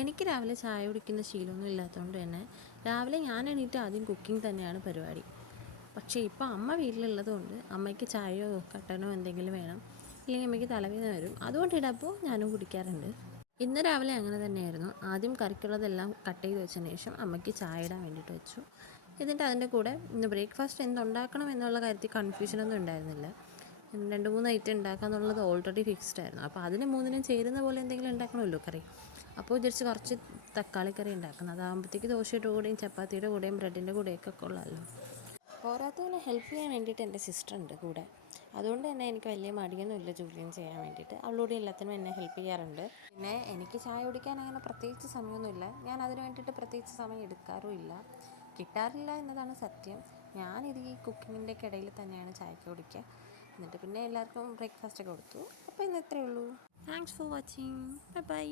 എനിക്ക് രാവിലെ ചായ കുടിക്കുന്ന ശീലമൊന്നും ഇല്ലാത്തതുകൊണ്ട് തന്നെ രാവിലെ ഞാൻ എണീറ്റ് ആദ്യം കുക്കിംഗ് തന്നെയാണ് പരിപാടി. പക്ഷേ ഇപ്പോൾ അമ്മ വീട്ടിലുള്ളത് കൊണ്ട് അമ്മയ്ക്ക് ചായയോ കട്ടനോ എന്തെങ്കിലും വേണം, ഇല്ലെങ്കിൽ അമ്മയ്ക്ക് തലവേദന വരും. അതുകൊണ്ട് ഇടപ്പോൾ ഞാനും കുടിക്കാറുണ്ട്. ഇന്ന് രാവിലെ അങ്ങനെ തന്നെയായിരുന്നു. ആദ്യം കറിക്കുള്ളതെല്ലാം കട്ട് ചെയ്ത് വെച്ചതിന് ശേഷം അമ്മയ്ക്ക് ചായ ഇടാൻ വേണ്ടിയിട്ട് വെച്ചു. എന്നിട്ട് അതിൻ്റെ കൂടെ ഇന്ന് ബ്രേക്ക്ഫാസ്റ്റ് എന്തുണ്ടാക്കണം എന്നുള്ള കാര്യത്തിൽ കൺഫ്യൂഷനൊന്നും ഉണ്ടായിരുന്നില്ല. 2-3 ഐറ്റം ഉണ്ടാക്കുക എന്നുള്ളത് ഓൾറെഡി ഫിക്സ്ഡ് ആയിരുന്നു. അപ്പോൾ അതിന് മൂന്നിനും ചേരുന്ന പോലെ എന്തെങ്കിലും ഉണ്ടാക്കണമല്ലോ കറി. അപ്പോൾ വിചാരിച്ച് കുറച്ച് തക്കാളിക്കറി ഉണ്ടാക്കുന്നത്, അതാകുമ്പോഴത്തേക്ക് ദോശയുടെ കൂടെയും ചപ്പാത്തിയുടെ കൂടെയും ബ്രെഡിൻ്റെ കൂടെയൊക്കെ കൊള്ളാമല്ലോ. പോരാത്തതിനെ ഹെൽപ്പ് ചെയ്യാൻ വേണ്ടിയിട്ട് എൻ്റെ സിസ്റ്റർ ഉണ്ട് കൂടെ. അതുകൊണ്ട് തന്നെ എനിക്ക് വലിയ മടിയൊന്നുമില്ല ജോലിയും ചെയ്യാൻ വേണ്ടിയിട്ട്. അവളോട് എല്ലാത്തിനും എന്നെ ഹെൽപ്പ് ചെയ്യാറുണ്ട്. പിന്നെ എനിക്ക് ചായ കുടിക്കാൻ അങ്ങനെ പ്രത്യേകിച്ച് സമയമൊന്നുമില്ല. ഞാൻ അതിന് വേണ്ടിയിട്ട് പ്രത്യേകിച്ച് സമയം എടുക്കാറുമില്ല, കിട്ടാറില്ല എന്നതാണ് സത്യം. ഞാനിത് ഈ കുക്കിങ്ങിൻ്റെ ഇടയിൽ തന്നെയാണ് ചായക്ക് കുടിക്കുക. എന്നിട്ട് പിന്നെ എല്ലാവർക്കും ബ്രേക്ക്ഫാസ്റ്റൊക്കെ കൊടുത്തു. അപ്പോൾ ഇന്ന് ഇത്രയേ ഉള്ളൂ. Thanks for watching. Bye bye.